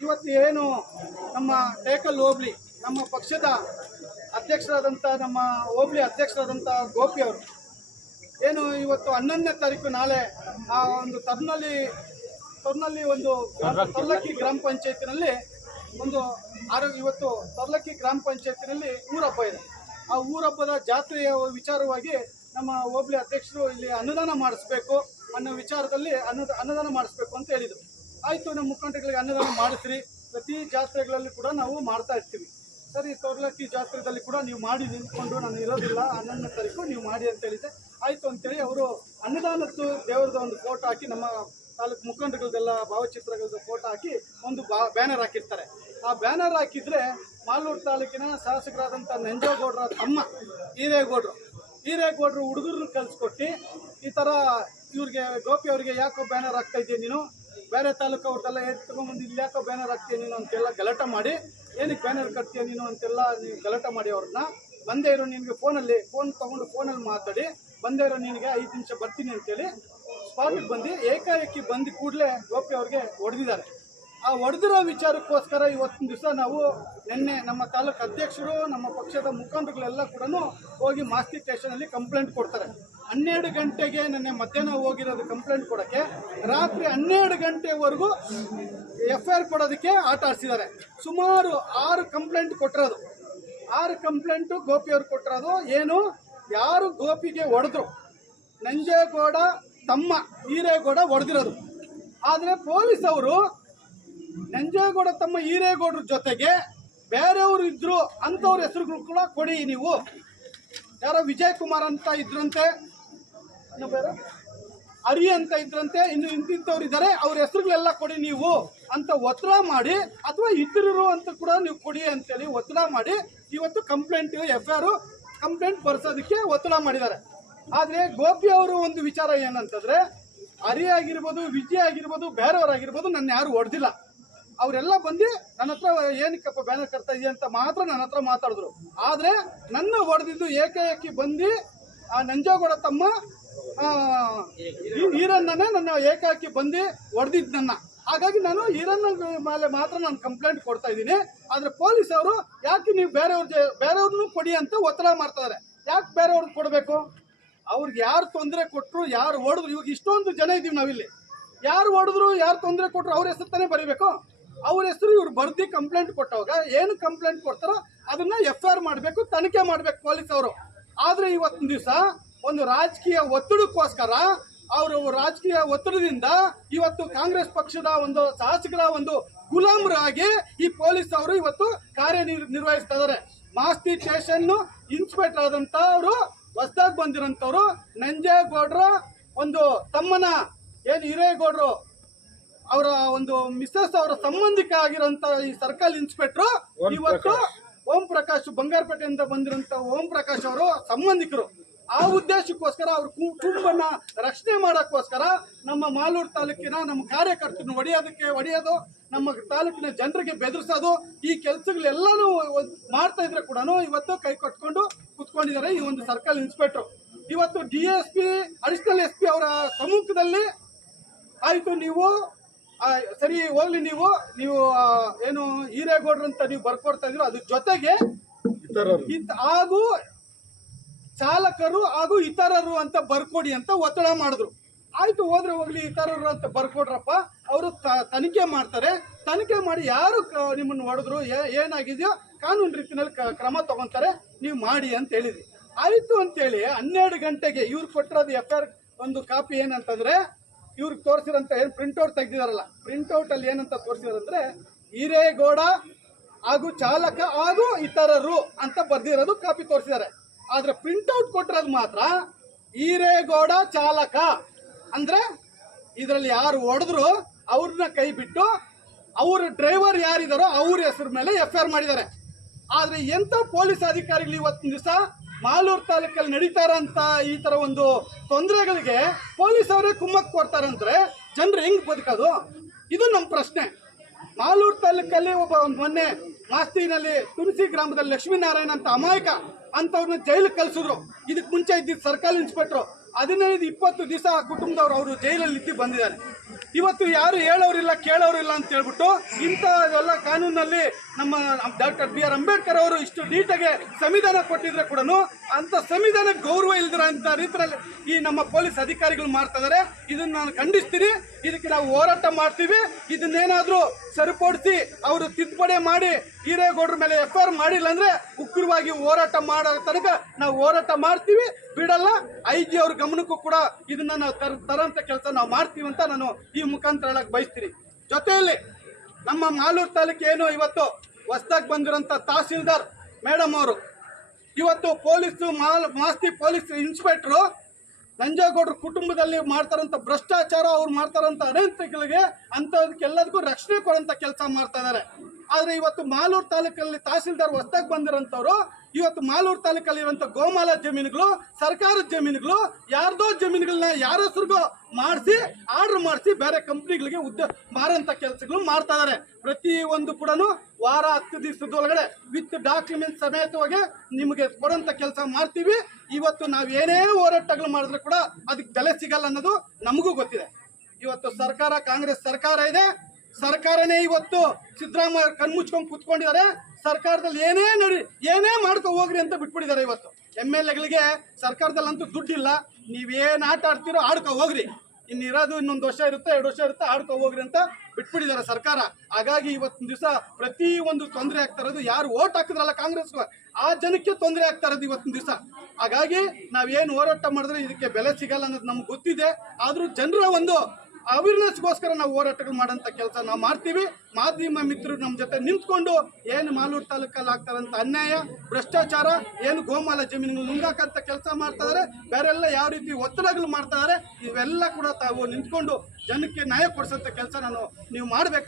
ಇವತ್ತು ಏನು ನಮ್ಮ ಟೇಕಲ್ ಹೋಬ್ಳಿ ನಮ್ಮ ಪಕ್ಷದ ಅಧ್ಯಕ್ಷರಾದಂಥ, ನಮ್ಮ ಹೋಬ್ಳಿ ಅಧ್ಯಕ್ಷರಾದಂಥ ಗೋಪಿ ಅವರು, ಏನು ಇವತ್ತು ಹನ್ನೊಂದನೇ ತಾರೀಕು ನಾಳೆ ಆ ಒಂದು ತರ್ನಲ್ಲಿ ತರ್ನಲ್ಲಿ ಒಂದು ತರ್ಲಕ್ಕಿ ಗ್ರಾಮ ಪಂಚಾಯತಿನಲ್ಲಿ ಒಂದು ಆರೋಗ್ಯ, ಇವತ್ತು ತರ್ಲಕ್ಕಿ ಗ್ರಾಮ ಪಂಚಾಯತಿನಲ್ಲಿ ಊರಪ್ಪ ಇದೆ. ಆ ಊರಪ್ಪದ ಜಾತ್ರೆಯ ವಿಚಾರವಾಗಿ ನಮ್ಮ ಹೋಬ್ಳಿ ಅಧ್ಯಕ್ಷರು ಇಲ್ಲಿ ಅನುದಾನ ಮಾಡಿಸ್ಬೇಕು ಅನ್ನೋ ವಿಚಾರದಲ್ಲಿ ಅನುದಾನ ಅನುದಾನ ಮಾಡಿಸ್ಬೇಕು ಅಂತ ಹೇಳಿದರು. ಆಯಿತು, ನಮ್ಮ ಮುಖಂಡಗಳಿಗೆ ಅನ್ನದಾನ ಮಾಡಿಸ್ರಿ. ಪ್ರತಿ ಜಾತ್ರೆಗಳಲ್ಲಿ ಕೂಡ ನಾವು ಮಾಡ್ತಾ ಇರ್ತೀವಿ. ಸರಿ, ತೊರ್ಲಕ್ಕಿ ಜಾತ್ರೆದಲ್ಲಿ ಕೂಡ ನೀವು ಮಾಡಿ ನಿಂತ್ಕೊಂಡು, ನಾನು ಇರೋದಿಲ್ಲ, ಹನ್ನೊಂದನೇ ತಾರೀಕು ನೀವು ಮಾಡಿ ಅಂತ ಹೇಳಿದ್ದೆ. ಆಯಿತು ಅಂತೇಳಿ ಅವರು ಅನ್ನದಾನದ್ದು ದೇವರದ ಒಂದು ಫೋಟೋ ಹಾಕಿ, ನಮ್ಮ ತಾಲೂಕು ಮುಖಂಡಗಳದೆಲ್ಲ ಭಾವಚಿತ್ರಗಳದ್ದು ಫೋಟೋ ಹಾಕಿ ಒಂದು ಬಾ, ಬ್ಯಾನರ್ ಹಾಕಿರ್ತಾರೆ. ಆ ಬ್ಯಾನರ್ ಹಾಕಿದ್ರೆ ಮಾಲೂರು ತಾಲೂಕಿನ ಶಾಸಕರಾದಂಥ ನಂಜೇಗೌಡರ ತಮ್ಮ, ಹಿರೇಗೌಡರು. ಹಿರೇಗೌಡರು ಹುಡುಗರನ್ನ ಕಲಿಸ್ಕೊಟ್ಟು ಈ ಥರ ಇವ್ರಿಗೆ, ಗೋಪಿ ಅವರಿಗೆ ಯಾಕೋ ಬ್ಯಾನರ್ ಹಾಕ್ತಾ ಇದೆಯಾ ನೀನು? ಬೇರೆ ತಾಲೂಕು ಅವ್ರದ್ದೆಲ್ಲ ಎತ್ಕೊಂಡ್ಬಂದು ಇಲ್ಲಿ ಯಾಕೋ ಬ್ಯಾನರ್ ಹಾಕ್ತೀಯ ನೀನು ಅಂತೆಲ್ಲ ಗಲಾಟೆ ಮಾಡಿ, ಏನಕ್ಕೆ ಬ್ಯಾನರ್ ಕಟ್ತೀಯ ನೀನು ಅಂತೆಲ್ಲ ನೀವು ಗಲಾಟೆ ಮಾಡಿ ಅವ್ರನ್ನ. ಬಂದೇ ಇರೋ ನಿನಗೆ ಫೋನಲ್ಲಿ ಫೋನ್ ತೊಗೊಂಡು ಫೋನಲ್ಲಿ ಮಾತಾಡಿ, ಬಂದೇ ಇರೋ ನಿನಗೆ ಐದು ನಿಮಿಷ ಬರ್ತೀನಿ ಅಂತೇಳಿ ಸ್ಪಾಟಿಗೆ ಬಂದು ಏಕಾಏಕಿ ಬಂದ ಕೂಡಲೇ ಗೋಪಿ ಅವ್ರಿಗೆ ಹೊಡೆದಿದ್ದಾರೆ. ಆ ಹೊಡೆದಿರೋ ವಿಚಾರಕ್ಕೋಸ್ಕರ ಇವತ್ತಿನ ದಿವಸ ನಾವು ನಿನ್ನೆ ನಮ್ಮ ತಾಲೂಕು ಅಧ್ಯಕ್ಷರು, ನಮ್ಮ ಪಕ್ಷದ ಮುಖಂಡರುಗಳೆಲ್ಲ ಕೂಡ ಹೋಗಿ ಮಾಸ್ತಿ ಸ್ಟೇಷನಲ್ಲಿ ಕಂಪ್ಲೇಂಟ್ ಕೊಡ್ತಾರೆ. ಹನ್ನೆರಡು ಗಂಟೆಗೆ ನಿನ್ನೆ ಮಧ್ಯಾಹ್ನ ಹೋಗಿರೋದು ಕಂಪ್ಲೇಂಟ್ ಕೊಡೋಕ್ಕೆ. ರಾತ್ರಿ ಹನ್ನೆರಡು ಗಂಟೆವರೆಗೂ ಎಫ್ ಐ ಆರ್ ಕೊಡೋದಕ್ಕೆ ಆಟ ಆಡಿಸಿದ್ದಾರೆ. ಸುಮಾರು ಆರು ಕಂಪ್ಲೇಂಟ್ ಕೊಟ್ಟಿರೋದು. ಆರು ಕಂಪ್ಲೇಂಟು ಗೋಪಿಯವ್ರು ಕೊಟ್ಟಿರೋದು. ಏನು? ಯಾರು ಗೋಪಿಗೆ ಹೊಡೆದ್ರು. ನಂಜೇಗೌಡ ತಮ್ಮ ಹೀರೇಗೌಡ ಹೊಡೆದಿರೋದು. ಆದರೆ ಪೊಲೀಸ್ ಅವರು ನಂಜೇಗೌಡ ತಮ್ಮ ಹೀರೇಗೌಡ್ರ ಜೊತೆಗೆ ಬೇರೆಯವರು ಇದ್ರು ಅಂಥವ್ರ ಹೆಸರುಗಳು ಕೂಡ ಕೊಡಿ ನೀವು. ಯಾರೋ ವಿಜಯ್ ಕುಮಾರ್ ಅಂತ ಇದ್ರಂತೆ. ಹರಿ ಅಂತ ಇದ್ರಂತೆ, ಇನ್ನು ಇಂತಿಂಥವ್ರು ಇದ್ದಾರೆ ಅವ್ರ ಹೆಸರುಗಳೆಲ್ಲ ಕೊಡಿ ನೀವು ಅಂತ ಒತ್ತಡ ಮಾಡಿ, ಅಥವಾ ಇದ್ದರು ಅಂತ ಕೂಡ ನೀವು ಕೊಡಿ ಅಂತೇಳಿ ಒತ್ತಡ ಮಾಡಿ, ಇವತ್ತು ಕಂಪ್ಲೇಂಟ್ ಎಫ್ ಆರ್ ಕಂಪ್ಲೇಂಟ್ ಬರ್ಸೋದಕ್ಕೆ ಒತ್ತಡ ಮಾಡಿದ್ದಾರೆ. ಆದರೆ ಗೋಪಿ ಅವರು ಒಂದು ವಿಚಾರ ಏನಂತಂದ್ರೆ ಹರಿ ಆಗಿರ್ಬೋದು, ವಿಜಯ್ ಆಗಿರ್ಬೋದು, ಬೇರೆಯವರಾಗಿರ್ಬೋದು, ನನ್ನ ಯಾರು ಹೊಡೆದಿಲ್ಲ. ಅವರೆಲ್ಲ ಬಂದು ನನ್ನ ಹತ್ರ ಏನಕ್ಕಪ್ಪ ಬ್ಯಾನರ್ ಕಟ್ತಾ ಇದೆಯಾ ಅಂತ ಮಾತ್ರ ನನ್ನ ಹತ್ರ ಮಾತಾಡಿದ್ರು. ಆದರೆ ನನ್ನ ಹೊಡೆದಿದ್ದು ಏಕಾಏಕಿ ಬಂದು ಆ ನಂಜಾಗೌಡ ತಮ್ಮ ಈ ನನ್ನ ಏಕಾಕಿ ಬಂದು ಹೊಡೆದಿದ್ದು ನನ್ನ. ಹಾಗಾಗಿ ನಾನು ಈರನ್ನ ಮೇಲೆ ಮಾತ್ರ ನಾನು ಕಂಪ್ಲೇಂಟ್ ಕೊಡ್ತಾ ಇದ್ದೀನಿ. ಆದ್ರೆ ಪೊಲೀಸ್ ಅವರು ಯಾಕೆ ನೀವು ಬೇರೆಯವ್ರ ಬೇರೆಯವ್ರನ್ನು ಬೇರೆಯವ್ರನ್ನೂ ಕೊಡಿ ಅಂತ ಒತ್ತಡ ಮಾಡ್ತಾರೆ ಯಾಕೆ ಬೇರೆಯವ್ರಿಗೆ ಕೊಡಬೇಕು? ಅವ್ರಿಗೆ ಯಾರು ತೊಂದರೆ ಕೊಟ್ಟರು ಯಾರು ಹೊಡೆದ್ರು? ಇವಾಗ ಇಷ್ಟೊಂದು ಜನ ಇದ್ದೀವಿ ನಾವಿಲ್ಲಿ. ಯಾರು ಹೊಡೆದ್ರು, ಯಾರು ತೊಂದರೆ ಕೊಟ್ಟರು ಅವ್ರ ಹೆಸರು ತಾನೇ ಬರೀಬೇಕು? ಅವ್ರ ಹೆಸರು ಇವ್ರು ಬರ್ದಿ ಕಂಪ್ಲೇಂಟ್ ಕೊಟ್ಟವಾಗ ಏನು ಕಂಪ್ಲೇಂಟ್ ಕೊಡ್ತಾರೋ ಅದನ್ನ ಎಫ್ ಆರ್ ಮಾಡಬೇಕು, ತನಿಖೆ ಮಾಡ್ಬೇಕು ಪೊಲೀಸ್ ಅವರು. ಆದ್ರೆ ಇವತ್ತಿನ ದಿವಸ ಒಂದು ರಾಜಕೀಯ ಒತ್ತಡಕ್ಕೋಸ್ಕರ ಅವರು ರಾಜಕೀಯ ಒತ್ತಡದಿಂದ ಇವತ್ತು ಕಾಂಗ್ರೆಸ್ ಪಕ್ಷದ ಒಂದು ಶಾಸಕರ ಒಂದು ಗುಲಾಮರಾಗಿ ಈ ಪೊಲೀಸ್ ಅವರು ಇವತ್ತು ಕಾರ್ಯ ನಿರ್ವಹಿಸ್ತಾ ಇದ್ದಾರೆ. ಮಾಸ್ತಿ ಸ್ಟೇಷನ್ ಇನ್ಸ್ಪೆಕ್ಟರ್ ಆದಂತ ಅವರು ಹೊಸದಾಗಿ ಬಂದಿರೋಂಥವ್ರು ನಂಜೇಗೌಡರ ಒಂದು ತಮ್ಮನ ಏನು ಹಿರೇಗೌಡರು ಅವರ ಒಂದು ಮಿಸ್ಸಸ್ ಅವರ ಸಂಬಂಧಿಕ ಆಗಿರೋಂತ ಈ ಸರ್ಕಲ್ ಇನ್ಸ್ಪೆಕ್ಟರ್ ಇವತ್ತು ಓಂ ಪ್ರಕಾಶ್ ಬಂಗಾರಪೇಟೆಯಿಂದ ಬಂದಿರೋಂಥ ಓಂ ಪ್ರಕಾಶ್ ಅವರು ಸಂಬಂಧಿಕರು. ಆ ಉದ್ದೇಶಕ್ಕೋಸ್ಕರ ಅವ್ರ ಕುಟುಂಬನ ರಕ್ಷಣೆ ಮಾಡೋಕ್ಕೋಸ್ಕರ ನಮ್ಮ ಮಾಲೂರು ತಾಲೂಕಿನ ನಮ್ಮ ಕಾರ್ಯಕರ್ತರನ್ನು ಹೊಡೆಯೋದಕ್ಕೆ ಹೊಡೆಯೋದು ನಮ್ಮ ತಾಲೂಕಿನ ಜನರಿಗೆ ಬೆದರಿಸೋದು ಈ ಕೆಲಸಗಳೆಲ್ಲನೂ ಮಾಡ್ತಾ ಇದ್ರೆ ಕೂಡ ಇವತ್ತು ಕೈ ಕಟ್ಕೊಂಡು ಕುತ್ಕೊಂಡಿದ್ದಾರೆ ಈ ಒಂದು ಸರ್ಕಲ್ ಇನ್ಸ್ಪೆಕ್ಟರ್. ಇವತ್ತು D S P additional S P ಅವರ ಸಮ್ಮುಖದಲ್ಲಿ ಆಯ್ತು ನೀವು ಸರಿ ಹೋಗ್ಲಿ ನೀವು ನೀವು ಏನು ಹೀರೇಗೌಡ್ರು ಅಂತ ನೀವು ಬರ್ಕೊಡ್ತಾ ಇದ್ರು ಅದ್ರ ಜೊತೆಗೆ ಹಾಗೂ ಚಾಲಕರು ಹಾಗೂ ಇತರರು ಅಂತ ಬರ್ಕೊಡಿ ಅಂತ ಒತ್ತಡ ಮಾಡಿದ್ರು. ಆಯ್ತು, ಹೋದ್ರೆ ಹೋಗ್ಲಿ, ಇತರರು ಅಂತ ಬರ್ಕೊಡ್ರಪ್ಪ. ಅವರು ತನಿಖೆ ಮಾಡ್ತಾರೆ. ತನಿಖೆ ಮಾಡಿ ಯಾರು ನಿಮ್ಮನ್ನು ಹೊಡೆದ್ರು ಏನಾಗಿದೆಯೋ ಕಾನೂನು ರೀತಿಯಲ್ಲಿ ಕ್ರಮ ತಗೊಂತಾರೆ, ನೀವು ಮಾಡಿ ಅಂತ ಹೇಳಿದ್ರಿ. ಆಯ್ತು ಅಂತೇಳಿ ಹನ್ನೆರಡು ಗಂಟೆಗೆ ಇವ್ರು ಕೊಟ್ಟಿರೋದು ಎಫ್ ಆರ್ ಒಂದು ಕಾಪಿ ಏನಂತಂದ್ರೆ, ಇವ್ರಿಗೆ ತೋರಿಸಿರಂತ ಏನು ಪ್ರಿಂಟ್ಔಟ್ ತೆಗ್ದಿದಾರಲ್ಲ ಪ್ರಿಂಟ್ಔಟ್ ಅಲ್ಲಿ ಏನಂತ ತೋರಿಸಿದಾರಂದ್ರೆ ಹಿರೇಗೌಡ ಹಾಗೂ ಚಾಲಕ ಹಾಗೂ ಇತರರು ಅಂತ ಬರ್ದಿರೋದು ಕಾಪಿ ತೋರಿಸಿದ್ದಾರೆ. ಆದ್ರೆ ಪ್ರಿಂಟ್ಔಟ್ ಕೊಟ್ಟಿರೋದು ಮಾತ್ರ ಈರೇಗೌಡ ಚಾಲಕ. ಅಂದ್ರೆ ಇದರಲ್ಲಿ ಯಾರು ಹೊಡೆದ್ರು ಅವ್ರನ್ನ ಕೈ ಬಿಟ್ಟು ಅವ್ರ ಡ್ರೈವರ್ ಯಾರಿದಾರೋ ಅವ್ರ ಹೆಸರು ಮೇಲೆ ಎಫ್ ಐ ಆರ್ ಮಾಡಿದ್ದಾರೆ. ಆದ್ರೆ ಎಂತ ಪೊಲೀಸ್ ಅಧಿಕಾರಿಗಳು ಇವತ್ತಿನ ದಿವಸ ಮಾಲೂರು ತಾಲೂಕಲ್ಲಿ ನಡೀತಾ ಅಂತ ಈ ತರ ಒಂದು ತೊಂದರೆಗಳಿಗೆ ಪೊಲೀಸ್ ಅವರೇ ಕುಮ್ಮಕ್ ಕೊಡ್ತಾರಂದ್ರೆ ಜನರು ಹೆಂಗ್ ಬದುಕೋದು? ಇದು ನಮ್ಮ ಪ್ರಶ್ನೆ. ಮಾಲೂರು ತಾಲೂಕಲ್ಲಿ ಒಬ್ಬ ಮೊನ್ನೆ ಮಾಸ್ತಿನಲ್ಲಿ ತುಳಸಿ ಗ್ರಾಮದಲ್ಲಿ ಲಕ್ಷ್ಮೀನಾರಾಯಣ ಅಂತ ಅಮಾಯಕ ಅಂತವ್ರನ್ನ ಜೈಲಿಗೆ ಕಳಿಸಿದ್ರು. ಇದಕ್ಕೆ ಮುಂಚೆ ಇದ್ದಿದ್ದು ಸರ್ಕಲ್ ಇನ್ಸ್ಪೆಕ್ಟ್ರು. ಹದಿನೈದು ಇಪ್ಪತ್ತು ದಿವಸ ಕುಟುಂಬದವ್ರು ಅವರು ಜೈಲಲ್ಲಿ ಇದ್ದು ಬಂದಿದ್ದಾರೆ. ಇವತ್ತು ಯಾರು ಹೇಳೋರಿಲ್ಲ, ಕೇಳೋರಿಲ್ಲ ಅಂತ ಹೇಳ್ಬಿಟ್ಟು ಇಂಥವೆಲ್ಲ ಕಾನೂನಲ್ಲಿ ನಮ್ಮ ಡಾಕ್ಟರ್ ಬಿ ಆರ್ ಅಂಬೇಡ್ಕರ್ ಅವರು ಇಷ್ಟು ನೀಟಾಗಿ ಸಂವಿಧಾನ ಕೊಟ್ಟಿದ್ರೆ ಕೂಡ ಅಂತ ಸಂವಿಧಾನ ಗೌರವ ಇಲ್ದಿರ ಅಂತ ರೀತಿಯಲ್ಲಿ ಈ ನಮ್ಮ ಪೊಲೀಸ್ ಅಧಿಕಾರಿಗಳು ಮಾಡ್ತಾ ಇದಾರೆ. ಇದನ್ನ ನಾನು ಖಂಡಿಸ್ತೀನಿ. ಇದಕ್ಕೆ ನಾವು ಹೋರಾಟ ಮಾಡ್ತೀವಿ. ಇದನ್ನೇನಾದ್ರೂ ಸರಿಪಡಿಸಿ ಅವರು ತಿದ್ದುಪಡಿ ಮಾಡಿ ಹಿರೇಗೌಡರ ಮೇಲೆ ಎಫ್ ಐ ಆರ್ ಮಾಡಿಲ್ಲ ಅಂದ್ರೆ ಉಗ್ರವಾಗಿ ಹೋರಾಟ ಮಾಡೋ ತನಕ ನಾವು ಹೋರಾಟ ಮಾಡ್ತೀವಿ. ಬಿಡಲ್ಲ. ಐ ಜಿ ಅವ್ರ ಗಮನಕ್ಕೂ ಕೂಡ ಇದನ್ನ ನಾವು ತರ, ತರಂತ ಕೆಲಸ ನಾವು ಮಾಡ್ತೀವಿ ಅಂತ ನಾನು ಈ ಮುಖಾಂತರ ಹೇಳಕ್ ಬಯಸ್ತೀನಿ. ಜೊತೆಯಲ್ಲಿ ನಮ್ಮ ಮಾಲೂರು ತಾಲೂಕು ಏನು ಇವತ್ತು ಹೊಸದಾಗಿ ಬಂದಿರೋಂಥ ತಹಸೀಲ್ದಾರ್ ಮೇಡಮ್ ಅವರು ಇವತ್ತು ಪೊಲೀಸು ಮಾಸ್ತಿ ಪೊಲೀಸ್ ಇನ್ಸ್ಪೆಕ್ಟ್ರು ನಂಜೇಗೌಡರ ಕುಟುಂಬದಲ್ಲಿ ಮಾಡ್ತಾರಂತ ಭ್ರಷ್ಟಾಚಾರ ಅವ್ರು ಮಾಡ್ತಾರಂತ ಅನಂತಗಳಿಗೆ ಅಂಥದಕ್ಕೆಲ್ಲದಕ್ಕೂ ರಕ್ಷಣೆ ಕೊಡೋಂಥ ಕೆಲಸ ಮಾಡ್ತಾ ಇದ್ದಾರೆ. ಆದ್ರೆ ಇವತ್ತು ಮಾಲೂರು ತಾಲೂಕಲ್ಲಿ ತಹಸೀಲ್ದಾರ್ ಹೊಸ್ದಾಗಿ ಬಂದಿರೋಂಥವ್ರು, ಇವತ್ತು ಮಾಲೂರು ತಾಲೂಕಲ್ಲಿ ಇರುವಂತ ಗೋಮಾಲ ಜಮೀನುಗಳು, ಸರ್ಕಾರದ ಜಮೀನುಗಳು, ಯಾರ್ದೋ ಜಮೀನುಗಳನ್ನ ಯಾರ ಹೆಸರಿಗೋ ಮಾಡಿಸಿ, ಆರ್ಡರ್ ಮಾಡಿಸಿ ಬೇರೆ ಕಂಪ್ನಿಗಳಿಗೆ ಉದ್ದ ಮಾರಂತ ಕೆಲಸಗಳು ಮಾಡ್ತಾ ಇದ್ದಾರೆ ಪ್ರತಿ ಒಂದು ಕೂಡ ವಾರ ಹತ್ತು ದಿವಸದೊಳಗಡೆ ವಿತ್ ಡಾಕ್ಯುಮೆಂಟ್ ಸಮೇತವಾಗಿ ನಿಮಗೆ ಕೊಡೋಂಥ ಕೆಲಸ ಮಾಡ್ತೀವಿ. ಇವತ್ತು ನಾವು ಏನೇ ಹೋರಾಟಗಳು ಮಾಡಿದ್ರು ಕೂಡ ಅದಕ್ಕೆ ಬೆಲೆ ಸಿಗಲ್ಲ ಅನ್ನೋದು ನಮಗೂ ಗೊತ್ತಿದೆ. ಇವತ್ತು ಸರ್ಕಾರ, ಕಾಂಗ್ರೆಸ್ ಸರ್ಕಾರ ಇದೆ. ಸರ್ಕಾರನೇ ಇವತ್ತು ಸಿದ್ದರಾಮಯ್ಯ ಕಣ್ಮುಚ್ಕೊಂಡು ಕುತ್ಕೊಂಡಿದ್ದಾರೆ. ಸರ್ಕಾರದಲ್ಲಿ ಏನೇ ನಡಿ, ಏನೇ ಮಾಡ್ಕೊ ಹೋಗ್ರಿ ಅಂತ ಬಿಟ್ಬಿಟ್ಟಿದ್ದಾರೆ ಇವತ್ತು. ಎಂ ಎಲ್ ಎಗಳಿಗೆ ಸರ್ಕಾರದಲ್ಲಂತೂ ದುಡ್ಡಿಲ್ಲ. ನೀವೇನು ಆಟ ಆಡ್ತೀರೋ ಆಡ್ಕೊ ಹೋಗ್ರಿ. ಇನ್ನಿರೋದು ಇನ್ನೊಂದು ವರ್ಷ ಇರುತ್ತೆ, ಎರಡು ವರ್ಷ ಇರುತ್ತೆ, ಆಡ್ಕೊ ಹೋಗ್ರಿ ಅಂತ ಬಿಟ್ಬಿಟ್ಟಿದ್ದಾರೆ ಸರ್ಕಾರ. ಹಾಗಾಗಿ ಇವತ್ತಿನ ದಿವಸ ಪ್ರತಿ ಒಂದು ತೊಂದರೆ ಆಗ್ತಾ ಇರೋದು, ಯಾರು ಓಟ್ ಹಾಕಿದ್ರಲ್ಲ ಕಾಂಗ್ರೆಸ್ ಆ ಜನಕ್ಕೆ ತೊಂದರೆ ಆಗ್ತಾ ಇರೋದು ಇವತ್ತಿನ ದಿವಸ. ಹಾಗಾಗಿ ನಾವೇನು ಹೋರಾಟ ಮಾಡಿದ್ರೆ ಇದಕ್ಕೆ ಬೆಲೆ ಸಿಗಲ್ಲ ಅನ್ನೋದು ನಮ್ಗೆ ಗೊತ್ತಿದೆ. ಆದರೂ ಜನರ ಒಂದು ಅವೇರ್ನೆಸ್ಗೋಸ್ಕರ ನಾವು ಹೋರಾಟಗಳು ಮಾಡೋಂಥ ಕೆಲಸ ನಾವು ಮಾಡ್ತೀವಿ. ಮಾಧ್ಯಮ ಮಿತ್ರರು ನಮ್ಮ ಜೊತೆ ನಿಂತ್ಕೊಂಡು ಏನು ಮಾಲೂರು ತಾಲೂಕಲ್ಲಿ ಆಗ್ತಾರಂತ ಅನ್ಯಾಯ, ಭ್ರಷ್ಟಾಚಾರ, ಏನು ಗೋಮಾಲ ಜಮೀನುಗಳು ನುಂಗಾಕಂತ ಕೆಲಸ ಮಾಡ್ತಾ ಇದಾರೆ. ಬೇರೆಲ್ಲ ಯಾವ ರೀತಿ ಒತ್ತಡಗಳು ಮಾಡ್ತಾ ಇದಾರೆ. ಇವೆಲ್ಲ ಕೂಡ ತಾವು ನಿಂತ್ಕೊಂಡು ಜನಕ್ಕೆ ನ್ಯಾಯ ಕೊಡಿಸೋಂಥ ಕೆಲಸ ನಾನು ನೀವು ಮಾಡಬೇಕು